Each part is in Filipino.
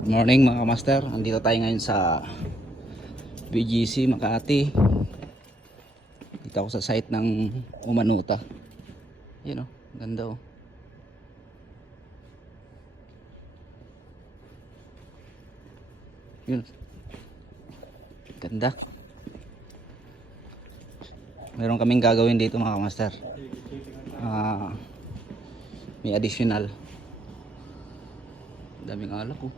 Good morning mga master. Andito tayo ngayon sa BGC Makati. Dito ako sa site ng Umanuta. Yun o, ganda o. Yun, ganda. Meron kaming gagawin dito mga master. May additional. Daming alak oh.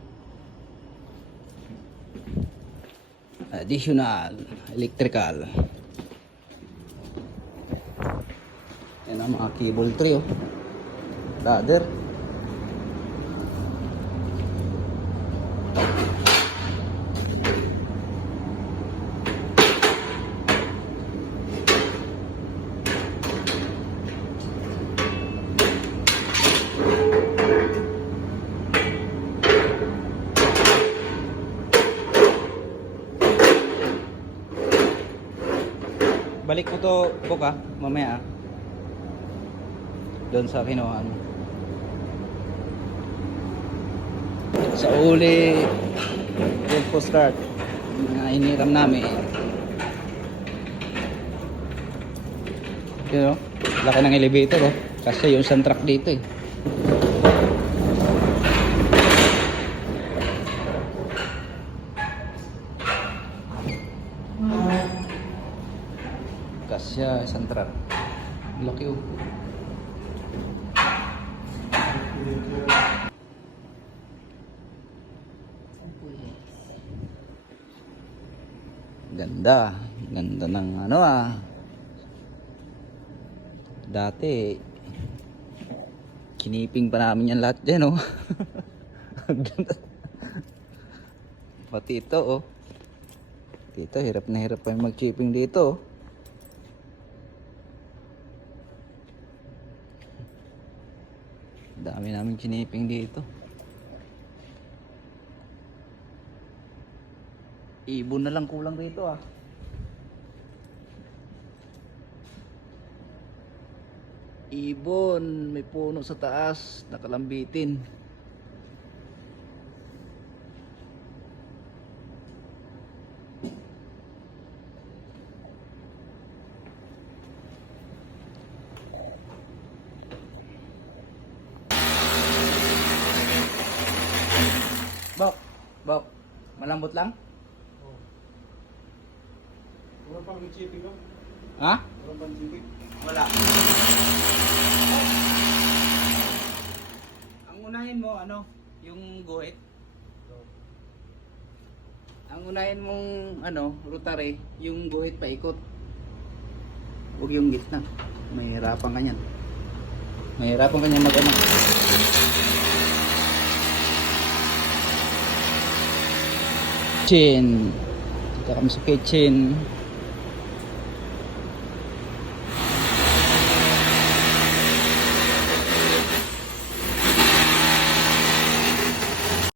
Additional electrical. Yan ang mga cable tray oh. Ladder. Balik mo to buka mamaya doon sa kinuha mo. Sa uli full start na iniram namin. Yun o, laki ng elevator oh. Kasi yung isang truck dito eh. Kasya isang truck. Laki oh. Ganda. Ganda ng ano ah. Dati kiniping pa namin yan lahat dyan oh. Pati ito oh. Dito hirap na hirap pa yung mag-chipping dito oh. Dami namin kiniping dito. Ibon na lang kulang rito ah. Ibon, may puno sa taas, nakalambitin. Bok, malambot lang? Oo. Wala pang chipping ko? Ha? Wala pang chipping? Wala. Ang unahin mo, ano, yung guhit. Ang unahin mong, ano, rotary, yung guhit paikot. Huwag yung gitna. Mahirapan ka niyan. Mahirapan ka niyan mag-ano. Kitchen. Dito kami sa kitchen.